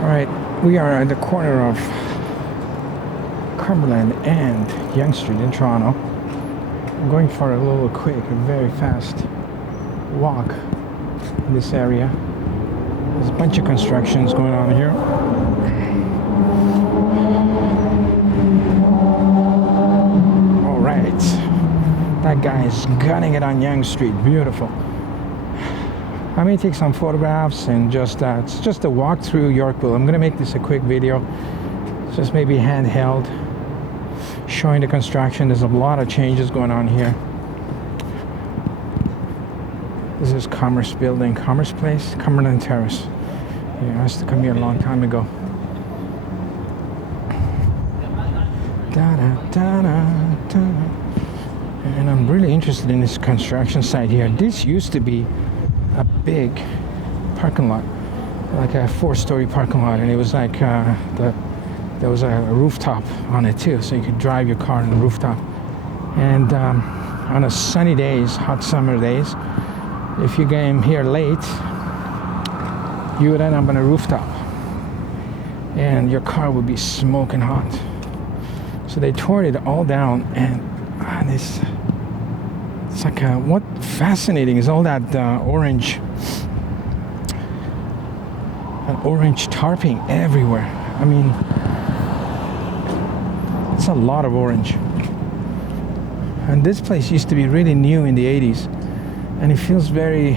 All right, we are at the corner of Cumberland and Yonge Street in Toronto. I'm going for a little quick and very fast walk in this area. There's a bunch of constructions going on here. All right, that guy is gunning it on Yonge Street. Beautiful. I may take some photographs and it's just a walk through Yorkville. I'm going to make this a quick video. It's just maybe handheld, showing the construction. There's a lot of changes going on here. This is Commerce Building, Commerce Place, Cumberland Terrace. Yeah, I used to come here a long time ago. And I'm really interested in this construction site here. This used to be a big parking lot, like a 4-story parking lot, and it was like there was a rooftop on it too, so you could drive your car on the rooftop. And on a sunny days, hot summer days, if you came here late, you would end up on a rooftop and your car would be smoking hot. So they tore it all down, and it's like what fascinating is all that orange tarping everywhere. I mean, it's a lot of orange. And this place used to be really new in the 80s, and it feels very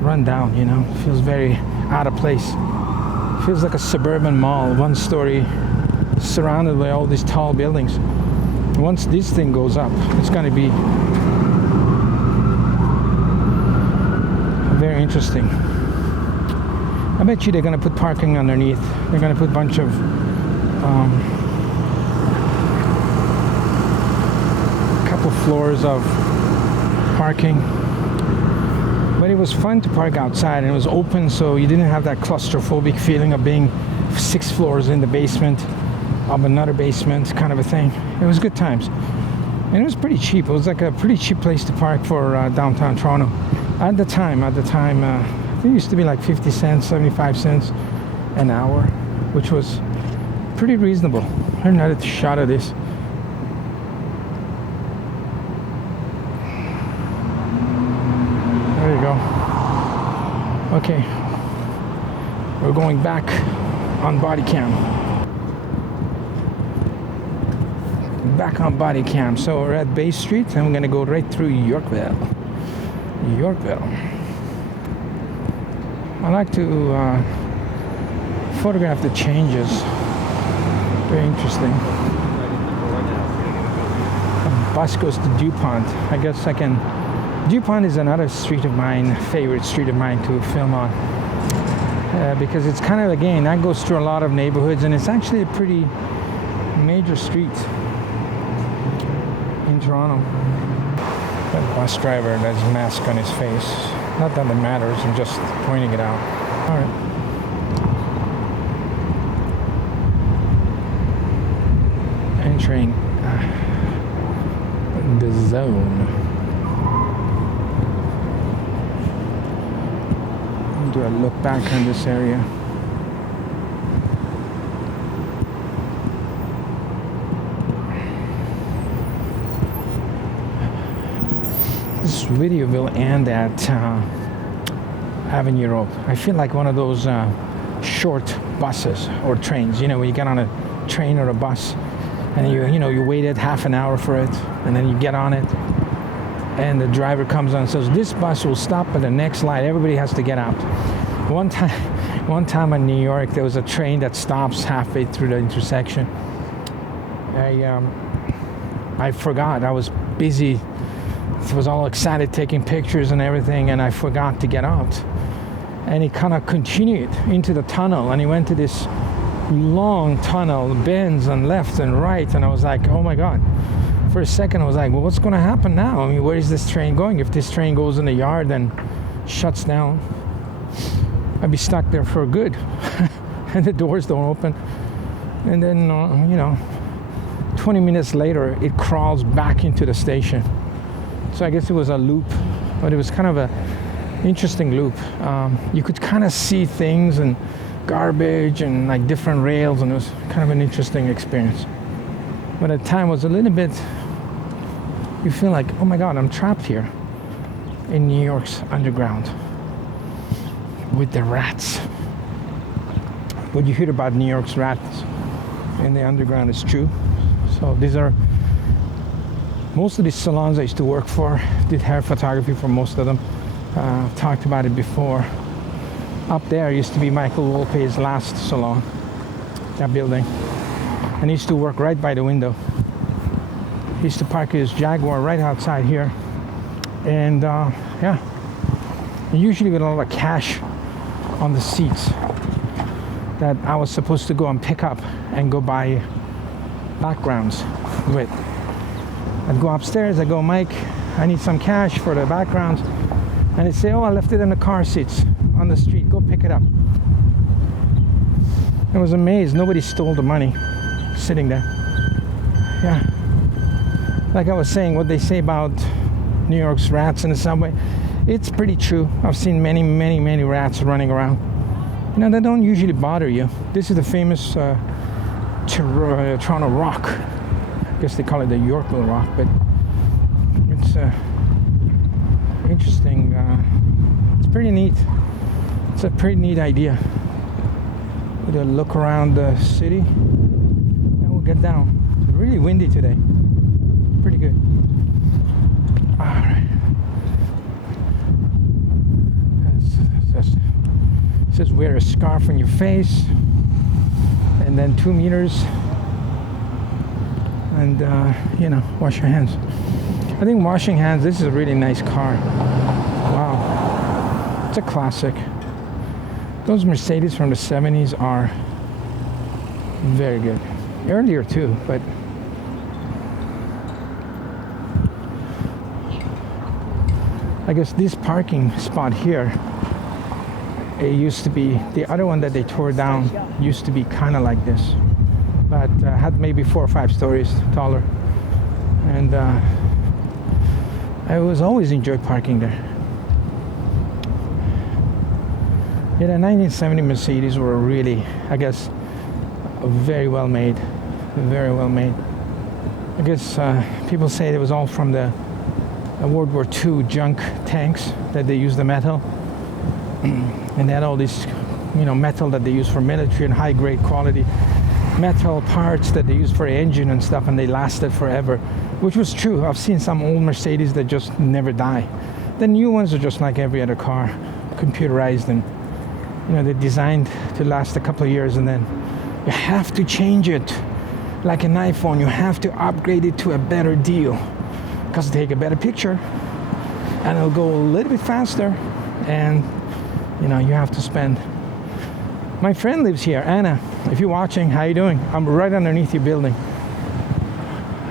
run down, you know. It feels very out of place. It feels like a suburban mall, 1-story, surrounded by all these tall buildings. Once this thing goes up, it's going to be very interesting. I bet you they're going to put parking underneath. They're going to put a bunch of couple floors of parking. But it was fun to park outside, and it was open, so you didn't have that claustrophobic feeling of being 6 floors in the basement of another basement kind of a thing. It was good times, and it was pretty cheap. It was like a pretty cheap place to park for downtown Toronto at the time. I think it used to be like 50 cents, 75 cents an hour, which was pretty reasonable. Here's another shot of this. There you go. Okay, we're going back on body cam. Back on body cam. So we're at Bay Street, and we're gonna go right through Yorkville. I like to photograph the changes. Very interesting. A bus goes to DuPont. I guess I can. DuPont is another street of mine, favorite street of mine to film on, because it's kind of, again, that goes through a lot of neighborhoods, and it's actually a pretty major street in Toronto. That bus driver has a mask on his face. Not that it matters, I'm just pointing it out. All right. Entering the zone. Do a look back on this area. This video will end at Avenue Road. I feel like one of those short buses or trains. You know, when you get on a train or a bus, and you waited half an hour for it, and then you get on it, and the driver comes on and says, "This bus will stop at the next light. Everybody has to get out." One time in New York, there was a train that stops halfway through the intersection. I forgot. I was busy. I was all excited taking pictures and everything, and I forgot to get out. And he kind of continued into the tunnel, and he went to this long tunnel, bends and left and right, and I was like, oh my God. For a second I was like, well, what's going to happen now? I mean, where is this train going? If this train goes in the yard and shuts down, I'd be stuck there for good. And the doors don't open. And then 20 minutes later it crawls back into the station. So I guess it was a loop, but it was kind of a interesting loop. You could kind of see things and garbage and like different rails, and it was kind of an interesting experience. But at the time was a little bit, you feel like, oh my God, I'm trapped here in New York's underground with the rats. What you hear about New York's rats in the underground is true. So these are most of these salons I used to work for, did hair photography for most of them. I've talked about it before. Up there used to be Michael Wolpe's last salon, that building. And he used to work right by the window. He used to park his Jaguar right outside here. And yeah, usually with a lot of cash on the seats that I was supposed to go and pick up and go buy backgrounds with. I'd go upstairs, I'd go, Mike, I need some cash for the backgrounds. And he'd say, oh, I left it in the car seats on the street, go pick it up. I was amazed, nobody stole the money sitting there. Yeah. Like I was saying, what they say about New York's rats in the subway, it's pretty true. I've seen many, many, many rats running around. You know, they don't usually bother you. This is the famous Toronto Rock. I guess they call it the Yorkville Rock, but it's interesting. It's pretty neat. It's a pretty neat idea. We'll look around the city and we'll get down. It's really windy today. Pretty good. All right. It says wear a scarf on your face, and then 2 meters, and you know, wash your hands. I think washing hands. This is a really nice car. Wow, it's a classic. Those Mercedes from the 70s are very good. Earlier too, but I guess this parking spot here, it used to be, the other one that they tore down used to be kind of like this, but had maybe 4 or 5 stories taller. And I was always enjoyed parking there. Yeah, the 1970 Mercedes were really, I guess, very well made. Very well made. I guess people say it was all from the World War II junk tanks that they used the metal. And they had all this, you know, metal that they use for military and high grade quality metal parts that they use for engine and stuff, and they lasted forever, which was true. I've seen some old Mercedes that just never die. The new ones are just like every other car, computerized, and you know, they're designed to last a couple of years, and then you have to change it like an iPhone. You have to upgrade it to a better deal because they take a better picture and it'll go a little bit faster, and you know, you have to spend. My friend lives here, Anna. If you're watching, how you doing? I'm right underneath your building.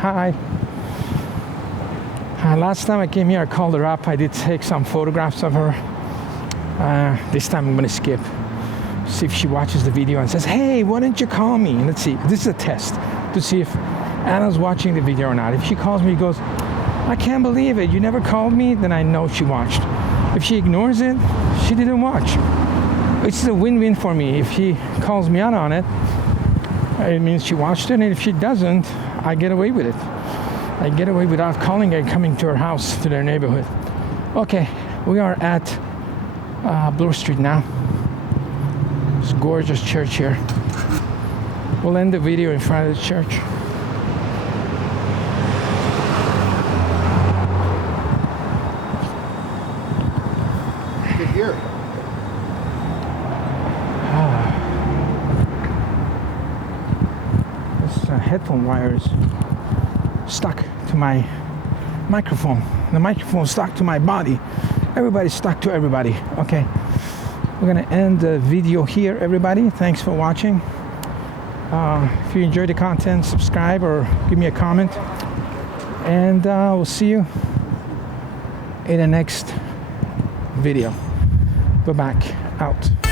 Hi. Last time I came here, I called her up. I did take some photographs of her. This time I'm gonna skip. See if she watches the video and says, hey, why didn't you call me? Let's see. This is a test to see if Anna's watching the video or not. If she calls me, goes, I can't believe it, you never called me, then I know she watched. If she ignores it, she didn't watch. It's a win-win for me. If she calls me out on it, it means she watched it, and if she doesn't, I get away with it. I get away without calling her, coming to her house, to their neighborhood. Okay, we are at Bloor Street now. It's a gorgeous church here. We'll end the video in front of the church. Good here. This headphone wire is stuck to my microphone. The microphone is stuck to my body. Everybody's stuck to everybody. Okay, we're gonna end the video here, everybody. Thanks for watching. If you enjoyed the content, subscribe or give me a comment, and we'll see you in the next video. We're back out.